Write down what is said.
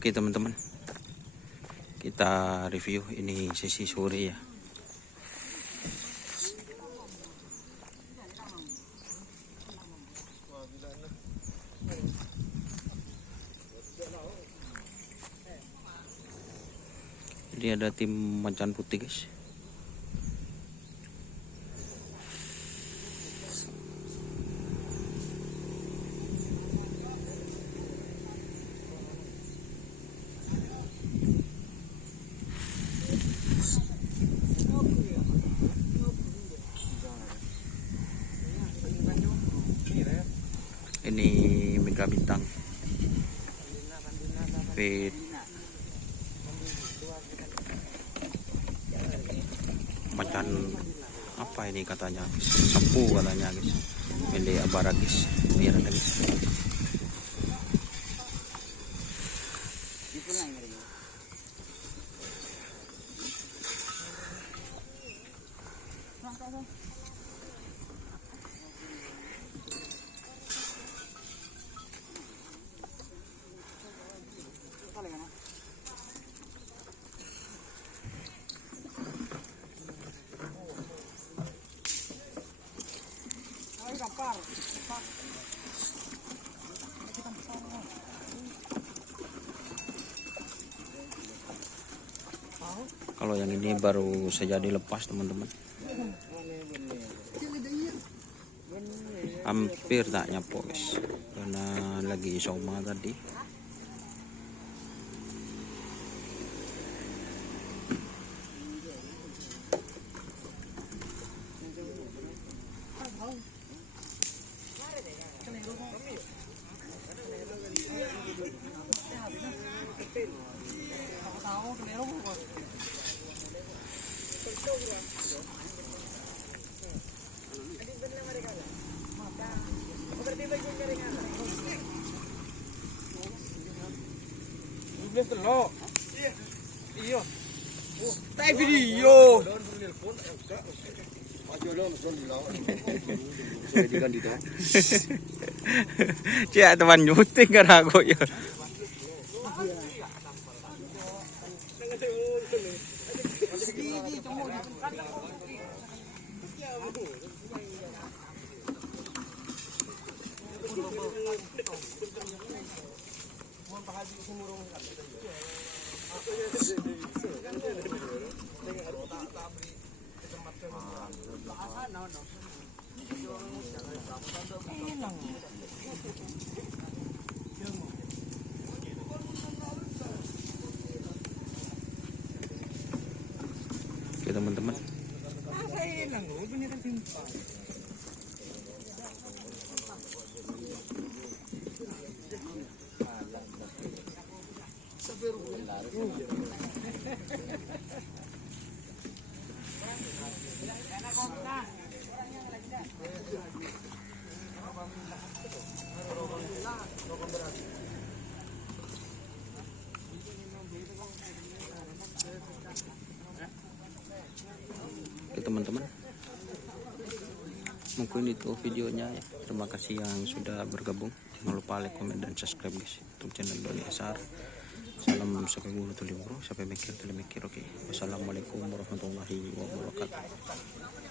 Oke teman-teman, kita review ini sesi sore ya. Jadi ada tim macan putih guys. Ini Mega Bintang fit macan apa ini katanya guys, sapu katanya guys, milik Abara guys. Biar ada guys. Kalau yang ini baru saja dilepas teman-teman, hampir tak nyapo guys karena lagi soma tadi. Iya. Tak video. Cek teman nyuting kan aku ya. Oke teman-teman, teman-teman, mungkin itu videonya ya. Terima kasih yang sudah bergabung. Jangan lupa like, komen, dan subscribe guys untuk channel Doni Asar. Salam sampai guru tuh libro, sampai mikir. Oke. Wassalamualaikum warahmatullahi wabarakatuh.